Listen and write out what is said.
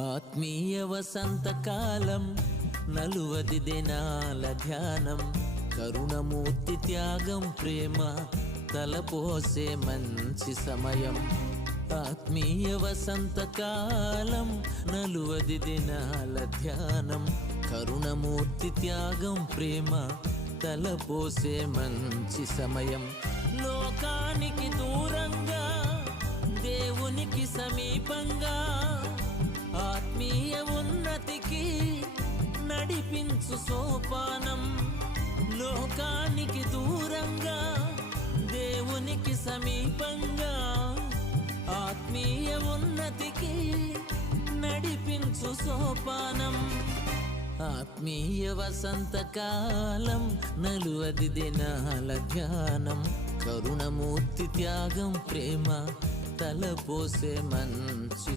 ఆత్మీయ వసంతకాలం 40 దినాల ధ్యానం కరుణమూర్తి త్యాగం ప్రేమ తలపోసే మంచి సమయం. ఆత్మీయ వసంతకాలం 40 దినాల ధ్యానం కరుణమూర్తి త్యాగం ప్రేమ తలపోసే మంచి సమయం. లోకానికి దూరంగా దేవునికి సమీపంగా ఆత్మీయ ఉన్నతికి నడిపించు సోపానం. లోకానికి దూరంగా దేవునికి సమీపంగా ఆత్మీయ ఉన్నతికి నడిపించు సోపానం. ఆత్మీయ వసంతకాలం 40 దినాల ధ్యానం కరుణమూర్తి త్యాగం ప్రేమ తలపోసే మంచి